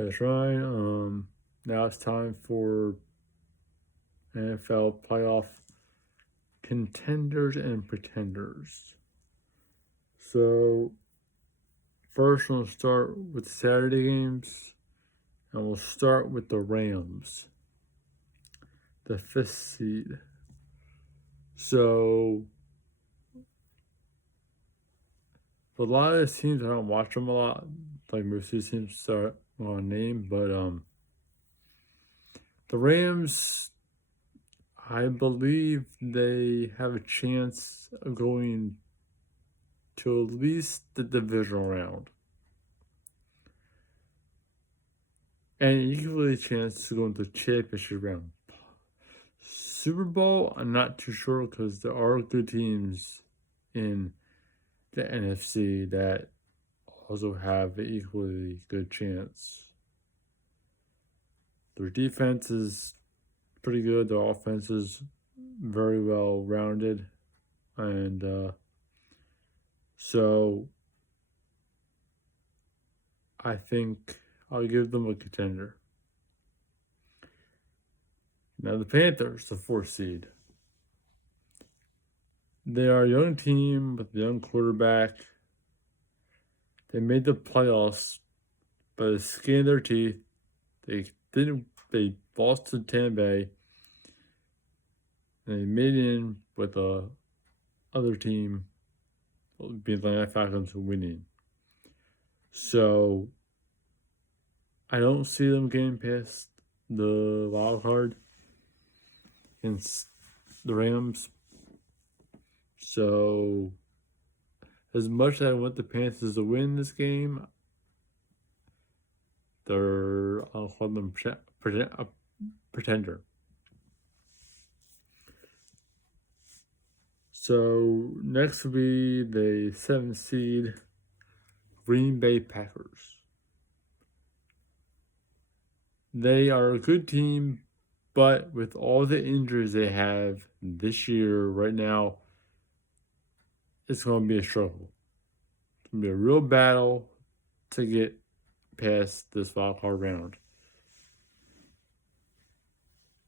That's right. Now it's time for NFL playoff contenders and pretenders. So first, we'll start with the Saturday games, and we'll start with the Rams, the fifth seed. So for a lot of these teams, I don't watch them a lot. Like most of these teams start on name, but the Rams, I believe they have a chance of going to at least the divisional round. And equally a chance to go into the championship round. Super Bowl, I'm not too sure because there are good teams in the NFC that also have an equally good chance. Their defense is pretty good. Their offense is very well rounded. And so I think I'll give them a contender. Now the Panthers, the fourth seed. They are a young team with a young quarterback. They made the playoffs by the skin of their teeth. They lost to Tampa Bay. And they made it in with the other team, being the Atlanta Falcons, winning. So I don't see them getting past the wild card against the Rams. So as much as I want the Panthers to win this game, I'll call them a pretender. So next will be the 7th seed Green Bay Packers. They are a good team, but with all the injuries they have this year, right now, it's going to be a struggle. It's going to be a real battle to get past this wild card round.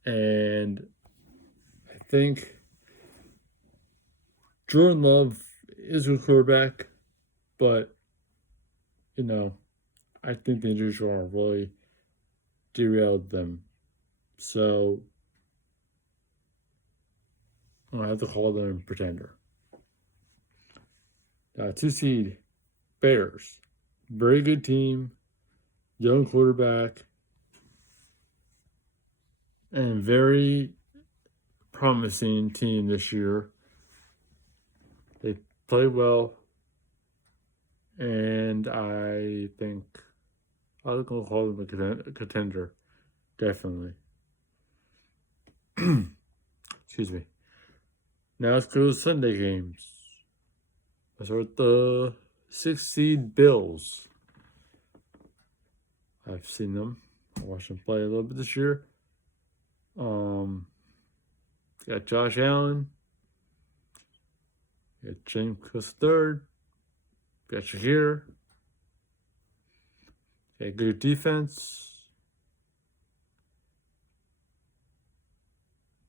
And I think Jordan Love is a quarterback, but, I think the injuries are really derailed them. So I have to call them a pretender. 2 seed Bears. Very good team, young quarterback, and very promising team this year. They play well, and I think I'm going to call them a contender, definitely. Excuse me. Now let's go to Sunday games. Let's start with the 6th seed Bills. I've seen them. I watched them play a little bit this year. Got Josh Allen. Got James Cook III. Got Shahir. Got good defense.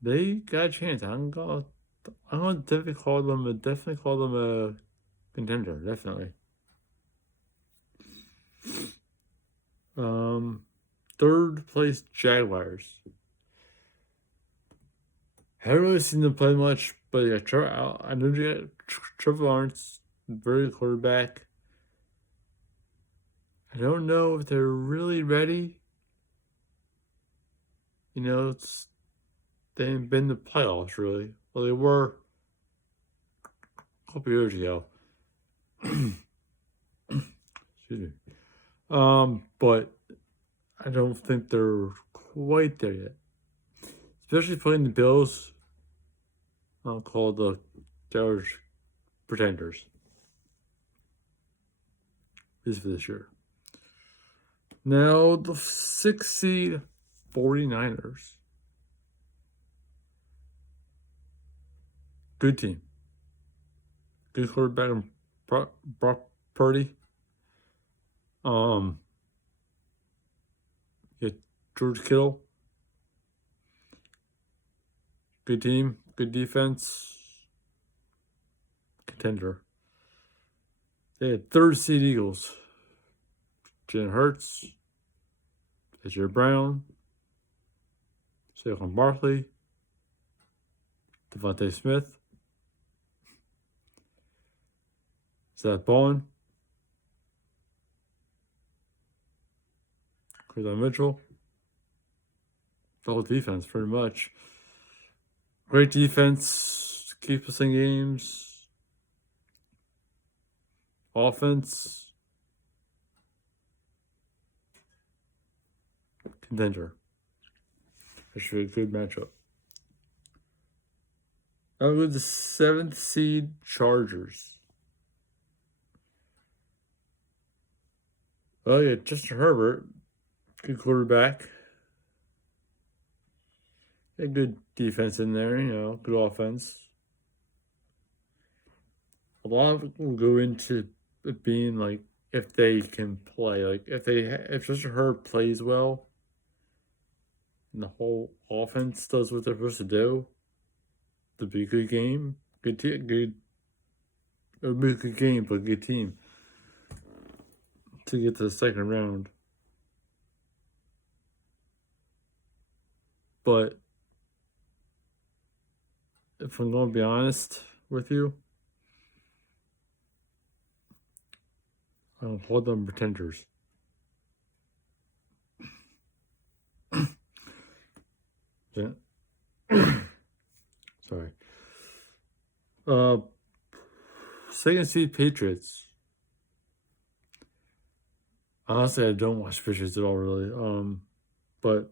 They got a chance. I'm gonna definitely call them a contender. Definitely. 3rd place Jaguars. Haven't really seen them play much, but I know you got Trevor Lawrence, very good quarterback. I don't know if they're really ready. They haven't been to playoffs really. Well, they were a couple years ago. Excuse me. But I don't think they're quite there yet. Especially playing the Bills. I'll call the Jaguars pretenders. This for this year. Now the 6th seed 49ers. Good team. Good quarterback, Brock Purdy. George Kittle. Good team, good defense. Contender. They had third seed Eagles. Jalen Hurts, A.J. Brown, Saquon Barkley, Devontae Smith, Zach Bowen, Cleveland Mitchell. The whole defense, pretty much. Great defense, keep us in games. Offense, contender. That should be a good matchup. Now go to the 7th seed Chargers. Oh yeah, Justin Herbert, good quarterback. A good defense in there, good offense. A lot of it will go into it being like if they can play, like if Justin Herbert plays well, and the whole offense does what they're supposed to do, it'll be a good game, it'll be a good game, but a good team to get to the second round. But if I'm going to be honest with you, I don't call them pretenders. Sorry. Second seed Patriots. Honestly, I don't watch Patriots at all, really. But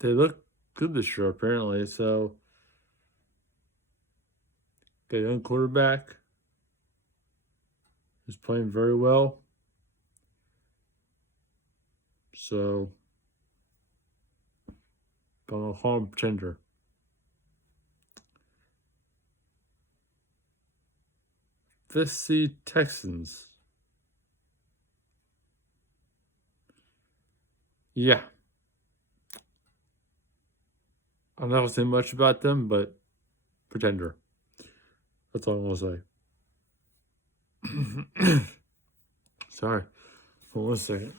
they look good this year, apparently. So, got a young quarterback who's playing very well. So, I'm going to call him pretender. Fifth seed Texans. Yeah. I'm not going to say much about them, but pretender. That's all I'm going to say. Sorry. Hold on a second.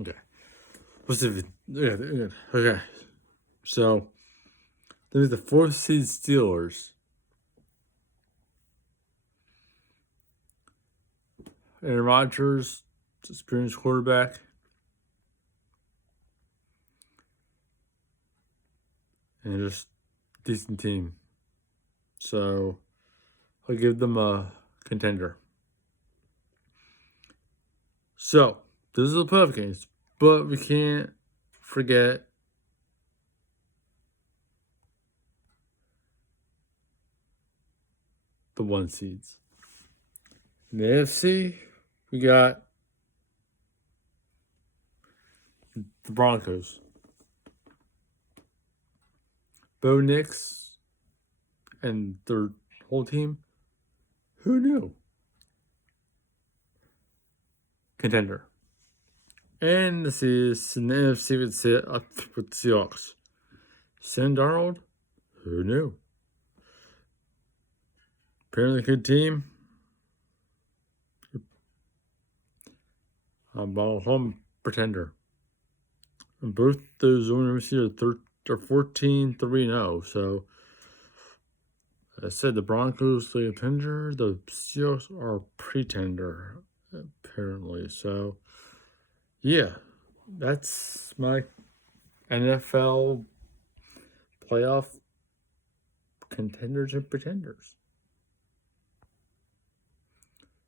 Okay. What's the okay? So there's the 4th seed Steelers. Aaron Rodgers, experienced quarterback. And just decent team. So I'll give them a contender. So this is the playoff games, but we can't forget the 1 seeds. In the AFC, we got the Broncos. Bo Nix and their whole team. Who knew? Contender. And this is in the NFC would sit up with the Seahawks. Sam Darnold. Who knew? Apparently a good team. I'm home pretender. And both those owners here are 14-3-0. So, as I said, the Broncos the contender, the Seahawks are pretender, apparently. So, yeah, that's my NFL playoff contenders and pretenders.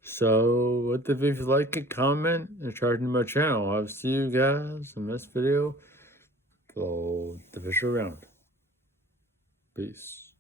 So, if you like it, comment, and subscribe to my channel. I'll see you guys in this video for the official round. Peace.